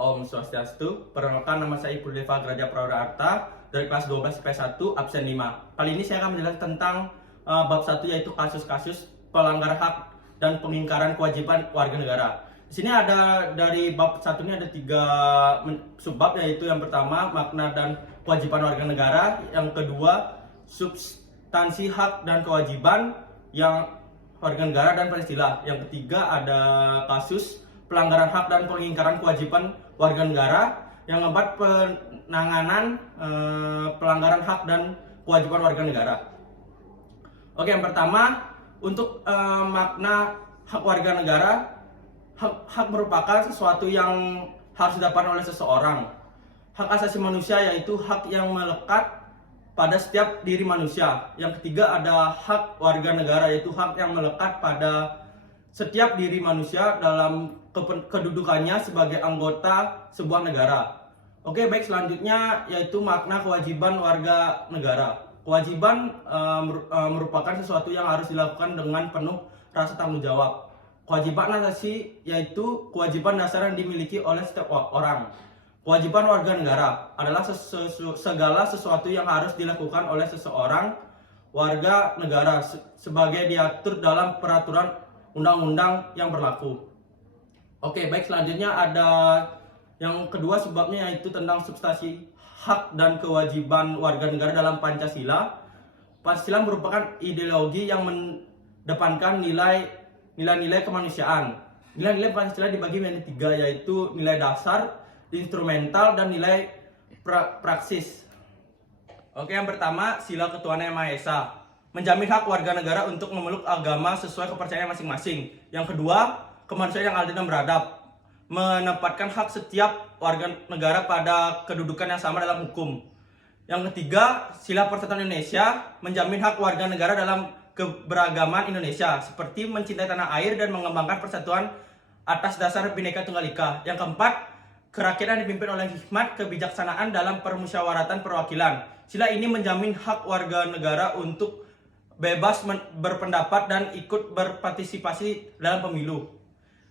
Om Swastiastu. Perkenalkan, nama saya Ibu Deva Graja Prawarta dari kelas 12 IPS 1 absen 5. Kali ini saya akan menjelaskan tentang bab 1, yaitu kasus-kasus pelanggaran hak dan pengingkaran kewajiban warga negara. Di sini ada dari bab 1 ini ada 3 subbab, yaitu yang pertama makna dan kewajiban warga negara, yang kedua substansi hak dan kewajiban yang warga negara dan Pancasila, yang ketiga ada kasus pelanggaran hak dan pengingkaran kewajiban warga negara, yang keempat penanganan pelanggaran hak dan kewajiban warga negara. Oke, yang pertama untuk makna hak warga negara. Hak merupakan sesuatu yang harus didapatkan oleh seseorang. Hak asasi manusia yaitu hak yang melekat pada setiap diri manusia. Yang ketiga ada hak warga negara, yaitu hak yang melekat pada setiap diri manusia dalam kedudukannya sebagai anggota sebuah negara. Oke, baik, selanjutnya yaitu makna kewajiban warga negara. Kewajiban merupakan sesuatu yang harus dilakukan dengan penuh rasa tanggung jawab. Kewajiban asasi yaitu kewajiban dasar yang dimiliki oleh setiap orang. Kewajiban warga negara adalah segala sesuatu yang harus dilakukan oleh seseorang warga negara sebagai diatur dalam peraturan undang-undang yang berlaku. Oke, baik, selanjutnya ada yang kedua sebabnya, yaitu tentang substansi hak dan kewajiban warga negara dalam Pancasila. Pancasila merupakan ideologi yang mendepankan nilai-nilai kemanusiaan. Nilai-nilai Pancasila dibagi menjadi 3, yaitu nilai dasar, instrumental, dan nilai praksis. Oke, yang pertama, sila ketuhanan yang Maha Esa, menjamin hak warga negara untuk memeluk agama sesuai kepercayaan masing-masing. Yang kedua, kemanusiaan yang adil dan beradab, menempatkan hak setiap warga negara pada kedudukan yang sama dalam hukum. Yang ketiga, sila persatuan Indonesia, menjamin hak warga negara dalam keberagaman Indonesia, seperti mencintai tanah air dan mengembangkan persatuan atas dasar Bhinneka Tunggal Ika. Yang keempat, kerakyatan dipimpin oleh hikmat kebijaksanaan dalam permusyawaratan perwakilan. Sila ini menjamin hak warga negara untuk bebas berpendapat dan ikut berpartisipasi dalam pemilu.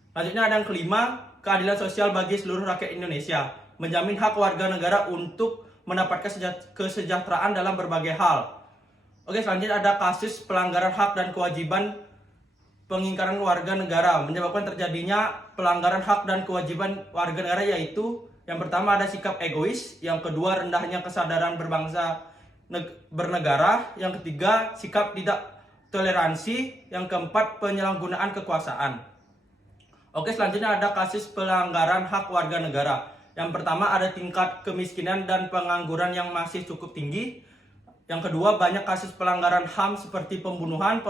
Lanjutnya ada yang kelima, keadilan sosial bagi seluruh rakyat Indonesia, menjamin hak warga negara untuk mendapatkan kesejahteraan dalam berbagai hal. Oke, selanjutnya ada kasus pelanggaran hak dan kewajiban pengingkaran warga negara. Menyebabkan terjadinya pelanggaran hak dan kewajiban warga negara, yaitu yang pertama ada sikap egois, yang kedua rendahnya kesadaran berbangsa bernegara, yang ketiga sikap tidak toleransi, yang keempat penyalahgunaan kekuasaan. Oke, selanjutnya ada kasus pelanggaran hak warga negara. Yang pertama ada tingkat kemiskinan dan pengangguran yang masih cukup tinggi. Yang kedua, banyak kasus pelanggaran HAM seperti pembunuhan,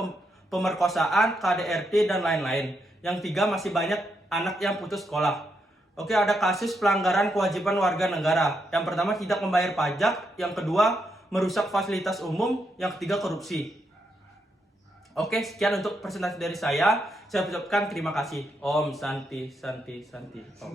pemerkosaan, KDRT, dan lain-lain. Yang tiga, masih banyak anak yang putus sekolah. Oke, ada kasus pelanggaran kewajiban warga negara. Yang pertama, tidak membayar pajak. Yang kedua, merusak fasilitas umum. Yang ketiga, korupsi. Oke, sekian untuk presentasi dari saya. Saya ucapkan terima kasih. Om Santi Santi Santi. Om.